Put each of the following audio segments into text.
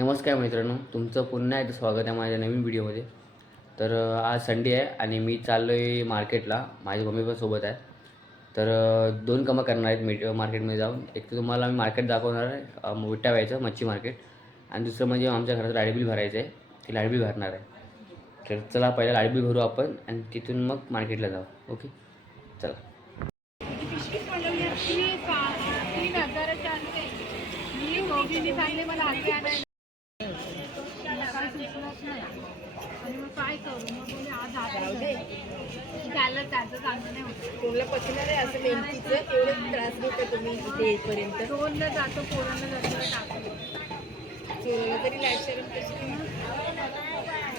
नमस्कार मित्रांनो, तुमचं पुन्हा एकदा स्वागत आहे माझ्या नवीन व्हिडिओमध्ये. तर आज संडे आहे आणि मी चाललो आहे मार्केटला. माझी मम्मी पण सोबत आहे. तर 2 कामं करणार आहेत मार्केटमध्ये जाऊन. एक तर तुम्हाला मी मार्केट दाखवणार आहे, मोठ्यावायचं मच्छी मार्केट, आणि दुसरं म्हणजे आमच्या घरात लाईट बिल भरायचं आहे. ते लाईट बिल भरणार आहे. तर चला पहिला लाईट बिल भरू आपण आणि तिथून मग मार्केटला जाऊ. ओके, चला. आणि मग काय करू मग बोले आज त्याला त्याचं चांगलं नाही होतं. कोणाला पचणार आहे असं मेहनतीचं एवढं त्रास घेतो तुम्ही इथे येईपर्यंत. दोनला जातो पोरांना जातो टाकतो चोराला तरी लाईट शेअरिंग कशी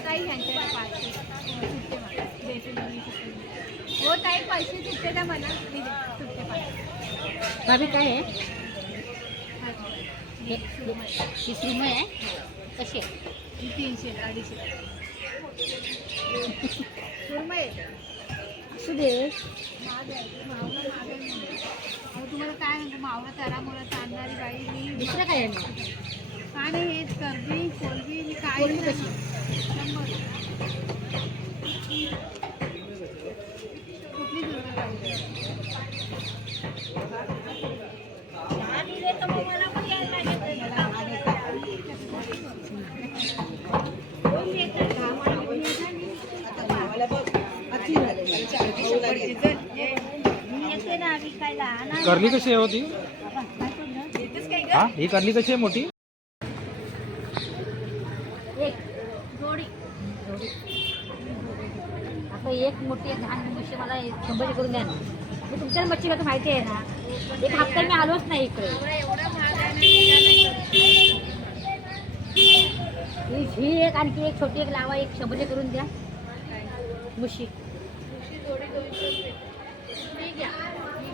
काही ह्यांच्या पाचशे हो ताई पैसे सुट्टे द्या मला सुट्टे पाहिजे. भाभी काय आहे 30 रुपये आहे कसे 300 250 सुरमई असू दे. तुम्हाला काय म्हणतो मावळा त्याला मुलं चालणारी बाई मी दुसरं काय आहे मग? काय नाही हेच कर्दी कोलबी मी काय कोलबी कशी? 100 कुठली दुर्गा पाहिजे मला पण यायला करली कशी आहे होती? हा, ही करली कशी आहे मोठी? एक जोडी आता एक मोठी एक लहान मच्छी मला 100 करून द्या ना. मी तुमच्याच मच्छी कसं माहिती आहे ना. एक हप्ता मी आलोच नाही इकडे. ही एक आणखी एक छोटी एक लावा एक 100 करून द्या. मुशी जोडी 200 रुपये मी घ्या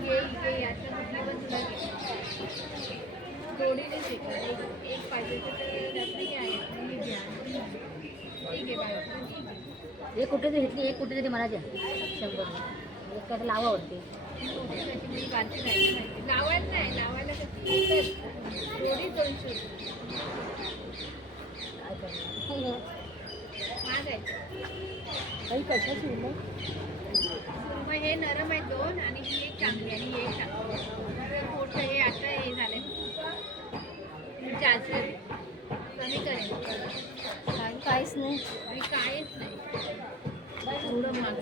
घे याच्या कुठली पण तुला जोडीने शिका एक पाहिजे तर रस्सी आहे मी घ्या ठीक आहे बाय. एक कुठे घेतली एक कुठे तरी मला द्या 100 एक काय लावावरती मी बांधते नाही लावायला कसं जोडी 200 काय करणार काही कशाची मग हे नरम आहे 2 आणि ही एक चांगली आणि हे एक चांगली मोठं हे आता हे झालंय जास्त कमी करेल काहीच नाही आणि काहीच नाही एवढं महाग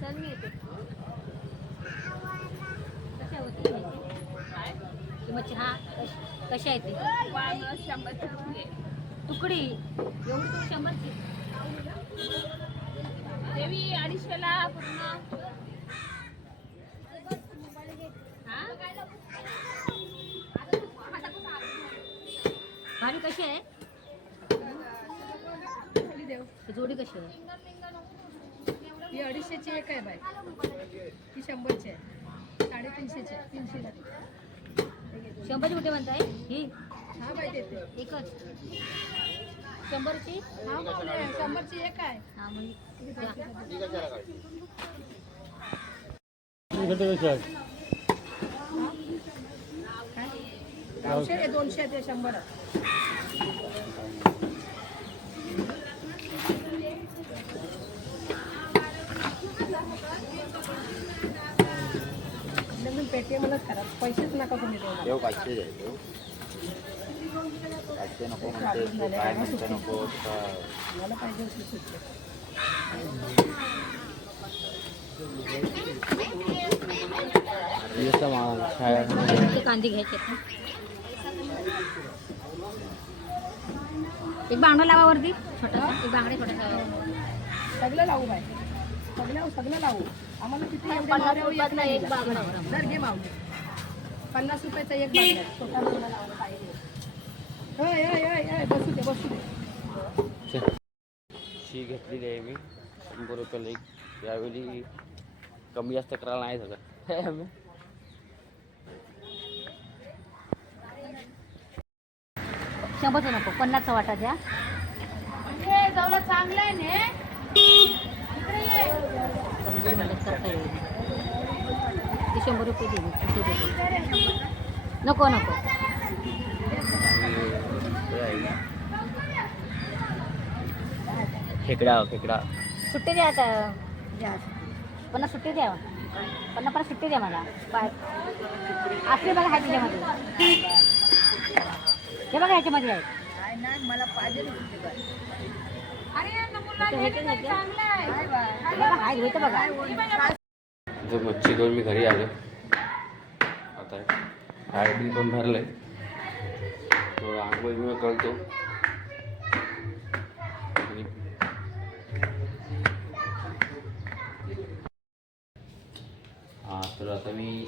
चल मी येते कशा होती मच्छी हा कशा आहे ते 100 रुपये तुकडी एवढी तुम्ही 100ची देवी 250ला पूर्ण भारी कशी आहे देव जोडी कशी आहे? ही 250ची एक आहे बाय ही 100ची आहे 350ची आहे 300ला 100ची कुठे म्हणताय ही? हा बाई देते एकच 100ची? हा मावले 100ची एक आहे हा मग काय 200 200 ते 100 पेटे मला खराब पैसेच नका तुम्ही देऊ 500 द्यायचे. 500 नको म्हणते, काय म्हणते नको. मला पाहिजे होती सुट्टी कांदे घ्यायचे ना एक बांगडा लावावरती छोटा एक बांगडा छोटा सगळं लावू बाय सगळं लावू आम्हाला किती एवढे एक बांगडा दर घे मावले 50 रुपयाचा एक बांगडा छोटा बांगडा लावायला पाहिजे. बसू दे शी घेतलेली आहे मी 100 रुपयाला एक. यावेळी कमी जास्त करायला नाही सगळं. 100 नको 50चा वाटा द्या. जवळ चांगलं आहे ने इकडे ये. करता येईल ते 100 रुपये देऊ. नको नको खेकडा खेकडा सुट्टी द्या आता. 50 सुट्टी द्या. 50 सुट्टी द्या मला. बाय असले बघा आहे त्याच्यामध्ये. हे बघा ह्याच्यामध्ये आहे. मला पाहिजे बघा आहे होतं बघा. जो मच्छी घेऊन मी घरी आलो. आता आयडी पण भरलं आहे. थोडं आंघोळ बिंघोळ करतो आणि हां तर आता मी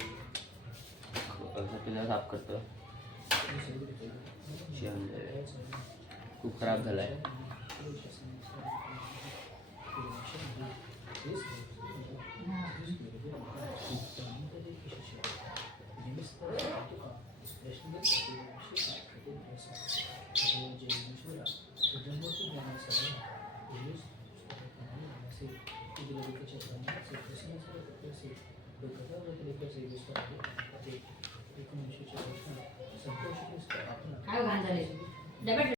तिला साफ करतो. खूप खराब झाला आहे. काय घाण झाले डबे.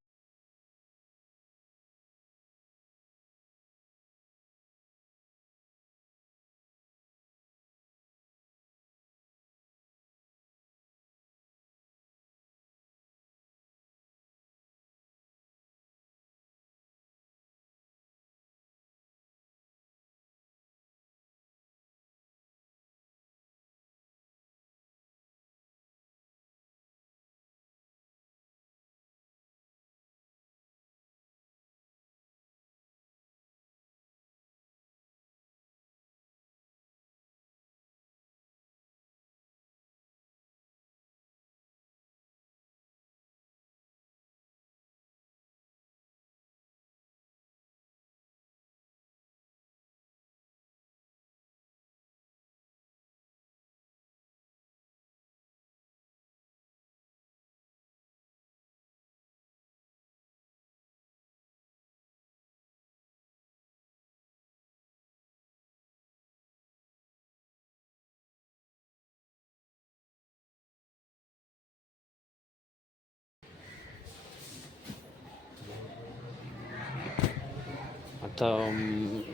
आता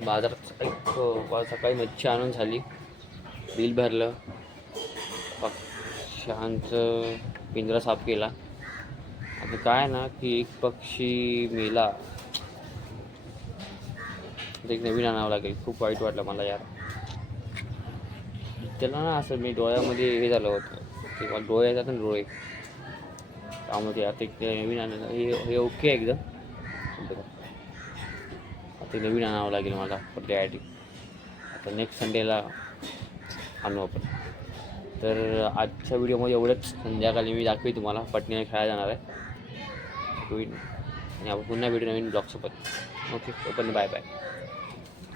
बाजारात एक सकाळी मच्छी आणून झाली. बिल भरलं. पक्ष्यांचं पिंजरा साफ केला. आता काय ना की एक पक्षी मेला. एक नवीन आणावं लागेल. खूप वाईट वाटलं मला यार. त्याला ना असं मी डोळ्यामध्ये हे झालं होतं की मला डोळे येतात ना डोळे त्यामध्ये. आता एक नवीन आणलं हे ओके एकदम. आता नवीन आणावं लागेल मला त्यासाठी. आता नेक्स्ट संडेला आणू आपण. तर आजच्या व्हिडिओमध्ये एवढंच. संध्याकाळी मी दाखवी तुम्हाला पटणीने खेळायला जाणार आहे होईल आणि आपण पुन्हा व्हिडिओ नवीन ब्लॉगसोबत. ओके पण बाय बाय.